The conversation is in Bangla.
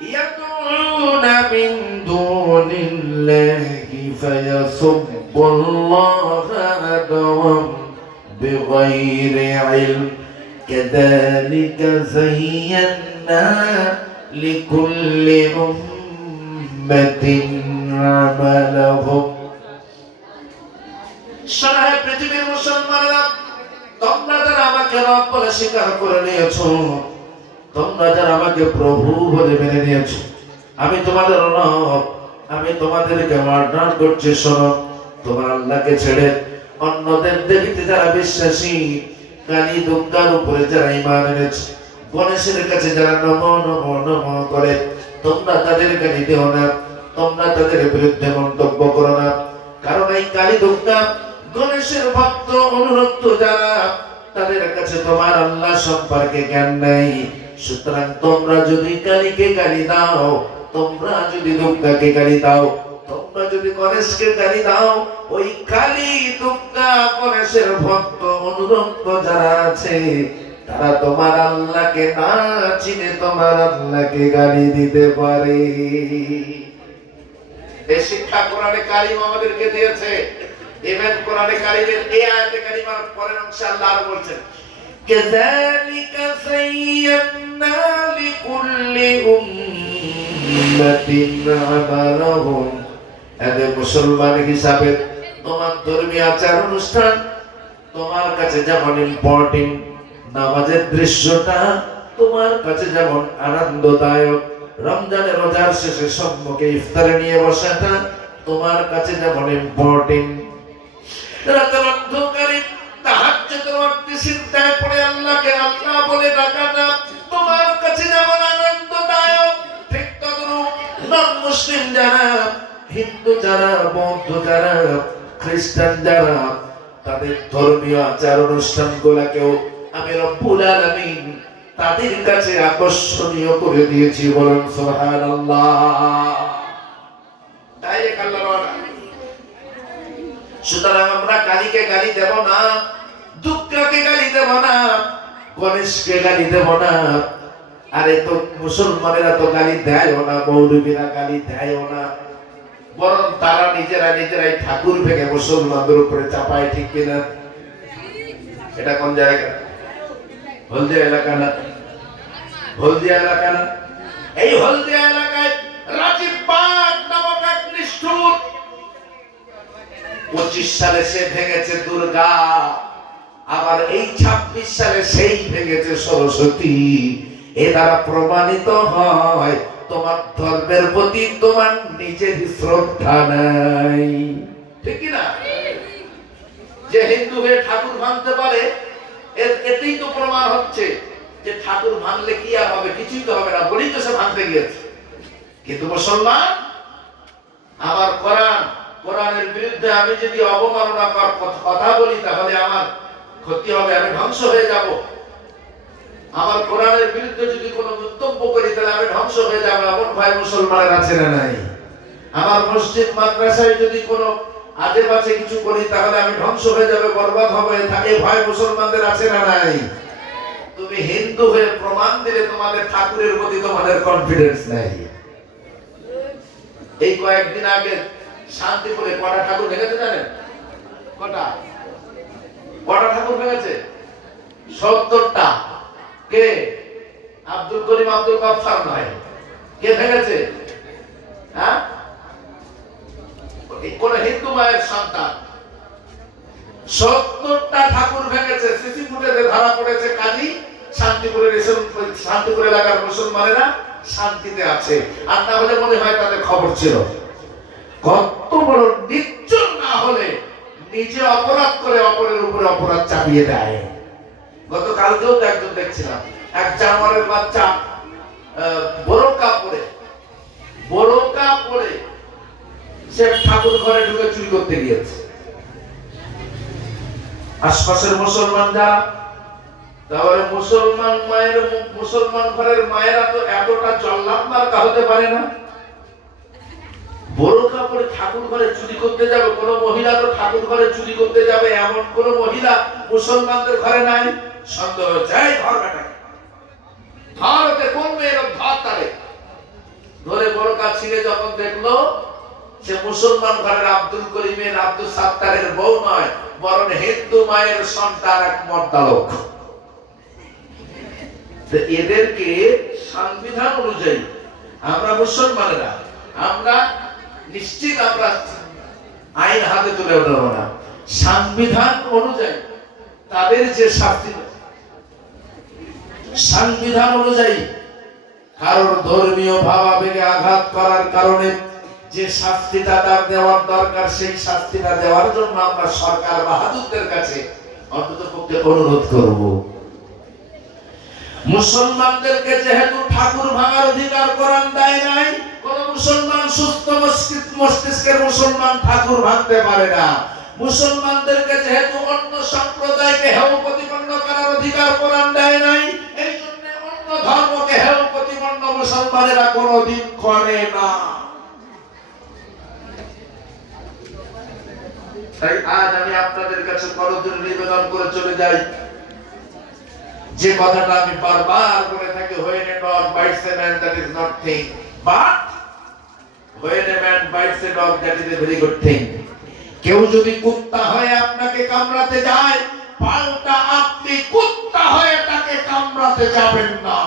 يدعون من دون الله فيسبوا الله عدوا بغير علم كذلك زينا لكل أمة عملهم সারা পৃথিবীর মুসলমানেরা তোমরা যারা আমাকে রব বলে স্বীকার করে নিয়েছো, তোমরা যারা আমাকে প্রভু বলে মেনে নিয়েছো, আমি তোমাদের রব, আমি তোমাদেরকে মার্ডার করছি। শোনো, তোমার আল্লাহকে ছেড়ে অন্যদের দেবীতে যারা বিশ্বাসী, কালী দুর্গার উপরে যারা ঈমান এনেছে, গণেশের কাছে যারা নমো নমো নমো করে, তোমরা তাদের গালি দিও না, তোমরা তাদের বিরুদ্ধে মন্তব্য করো না। কারণ এই কালী দুর্গা গণেশের ভক্ত অনুরক্ত যারা, তাদের কাছে তোমার আল্লাহ সম্পর্কে জ্ঞান নেই। সুতরাং তোমরা যদি কালীকে গালি দাও, তোমরা যদি দুর্গাকে গালি দাও, তোমরা যদি গণেশকে গালি দাও, ওই কালী দুর্গা গণেশের ভক্ত অনুরক্ত যারা আছে, তারা তোমার আল্লাহকে না চিনে তোমার আল্লাহকে গালি দিতে পারে। এই শিক্ষা কোরআনে কারীম আমাদেরকে দিয়েছে। ইভেন কোরআনে কারীমের এই আয়াতে কারিমার পরের অংশে আল্লাহ আরো বলছেন, কাযালিকা যায়্যানা লিকুল্লি উম্মাতিন আমালাহুম। এতে মুসলমান হিসাবে তোমার ধর্মীয় আচার অনুষ্ঠান তোমার কাছে যেমন ইম্পর্টেন্ট, নামাজের দৃশ্যটা তোমার কাছে যেমন আনন্দদায়ক, রমজানের রোজার শেষে সম্মুখে ইফতারে নিয়ে বসাটা তোমার কাছে যেমন ইম্পর্টেন্ট, রাতের অন্ধকারে তাহাজ্জুদের ওয়াক্তে সিজদায় পড়ে আল্লাহকে আল্লাহ বলে ডাকাটা তোমার কাছে যেমন আনন্দদায়ক, ঠিক তদ্রূপ নন মুসলিম যারা, হিন্দু যারা, বৌদ্ধ যারা, খ্রিস্টান যারা, তাদের ধর্মীয় আচার অনুষ্ঠানগুলোকেও আমি রব্বুল আলামিন তাদের কাছে আকর্ষণীয় করে দিয়েছি। বলেন সুবহানাল্লাহ। ডাইরেক্ট আল্লাহর অর্ডার। সুতরাং আমরা কালীকে গালি দেব না, দুর্গাকে গালি দেব না, গণেশকে গালি দেব না। আরে তো মুসলমানেরা তো গালি দেয়ও না, মৌলবীরা গালি দেয়ও না, বরং তারা নিজেরাই ঠাকুর ভেঙে মুসলমানদের উপরে চাপায়, ঠিক কিনা? এটা কোন জায়গা? হলদিয়া এলাকা না? হলদিয়া এলাকা না? এই হলদিয়া এলাকায় রাজীব বাগ নামক এক নিষ্ঠুর 25 সালে সে ভেঙেছে দুর্গা, আবার এই 26 সালে সেই ভেঙেছে সরস্বতী। এ দ্বারা প্রমাণিত হয় তোমার ধর্মের প্রতি তোমার নিজের শ্রদ্ধা নাই, ঠিক কি না? যে হিন্দু হয়ে ঠাকুর ভাঙতে পারে, এতেই তো প্রমাণ হচ্ছে যে ঠাকুর ভাঙলে কি আর হবে, কিছুই তো হবে না, বলেই তো সে ভাঙতে গিয়েছে। কিন্তু মুসলমান, আমার কোরআনের বিরুদ্ধে আমি যদি অবমাননাকর কথা বলি, তাহলে আমার ক্ষতি হবে, আমি ধ্বংস হয়ে যাব। আমার কোরআনের বিরুদ্ধে যদি কোনো মন্তব্য করি, তাহলে আমি ধ্বংস হয়ে যাব। এমন ভাই মুসলমানের আছে না নাই? আমার মসজিদ মাদ্রাসায় যদি কোনো আজে বাজে কিছু করি, তাহলে আমি ধ্বংস হয়ে যাবে, বরবাদ হবে, এই ভয় মুসলমানদের আছে না নাই? তুমি হিন্দু হয়ে প্রমাণ দিলে তোমাদের ঠাকুরের প্রতি তোমাদের কনফিডেন্স নাই। এই কয়েকদিন আগে শান্তিপুরে কটা ঠাকুর ভেঙেছে জানেন? কটা ঠাকুর ভেঙেছে? 70টা। কে? আব্দুল করিম আব্দুল গফফার নয়। কে ভেঙেছে? হ্যাঁ, কোন হিন্দু মায়ের সন্তান 70টা ঠাকুর ভেঙেছে। সিসি ফুটেজে ধরা পড়েছে। কাজী শান্তিপুর এলাকার মুসলমানেরা শান্তিতে আছে, আর না হলে মনে হয় তাদের খবর ছিল। কত বড় নির্জল না হলে নিজে অপরাধ করে অপরের উপরে অপরাধ চাপিয়ে দেয়। গতকালকেও তো একজন দেখছিলাম, এক জানোয়ারের বাচ্চা বোরকা পরে সে ঠাকুর ঘরে ঢুকে চুরি করতে গিয়েছে। আশপাশের মুসলমান যারা, তাহলে মুসলমান ঘরের মায়েরা তো এতটা জল্লাদ মার্কা হতে পারে না। বোরকা পরে ঠাকুর ঘরে চুরি করতে যাবে, কোন মহিলা তো ঠাকুর ঘরে চুরি করতে যাবে এমন কোন মহিলা মুসলমানদের ঘরে নাই। সন্দেহ হচ্ছে, এই ধর বেটাকে, ধর, ওকে কোন মেয়ের ধর, তারে দেখলো সে মুসলমান ঘরের আব্দুল করিমের আব্দুল সাত্তারের বউ নয়, বরং হিন্দু মায়ের সন্তান এক মর্দালক। এদেরকে সংবিধান অনুযায়ী আমরা মুসলমানেরা আমরা নিশ্চিত আমরা আইন হাতে তুলে দেব না। সংবিধান অনুযায়ী তাদের যে শাস্তি, সংবিধান অনুযায়ী কারোর ধর্মীয় ভাবাবেগে আঘাত করার কারণে যে শাস্তিটা তার দেওয়ার দরকার সেই শাস্তিটা দেওয়ার জন্য আমরা সরকার বাহাদুরদের কাছে অন্ততপক্ষে অনুরোধ করব। মুসলমানদেরকে যেহেতু ঠাকুর ভাঙার অধিকার কোরআন দেয় নাই, কোন মুসলমান সুস্থ মস্তিষ্কের মুসলমান ঠাকুর ভাঙতে পারে না। মুসলমানদেরকে যেহেতু অন্য সম্প্রদায়কে হেয় প্রতিপন্ন করার অধিকার কোরআন দেয় নাই, এই জন্য অন্য ধর্মকে হেয় প্রতিপন্ন মুসলমানেরা কোনদিন করে না। তাই আজ আমি আপনাদের কাছে করজোড়ে নিবেদন করে চলে যাই, যে কথাটা আমি বারবার বলে থাকি, when a dog bites a man that is not thing, but when a man bites a dog that is a very good thing. কেউ যদি কুত্তা হয়ে আপনাকে কামড়াতে যায়, পাল্টা আপনি কুত্তা হয়ে তাকে কামড়াতে যাবেন না।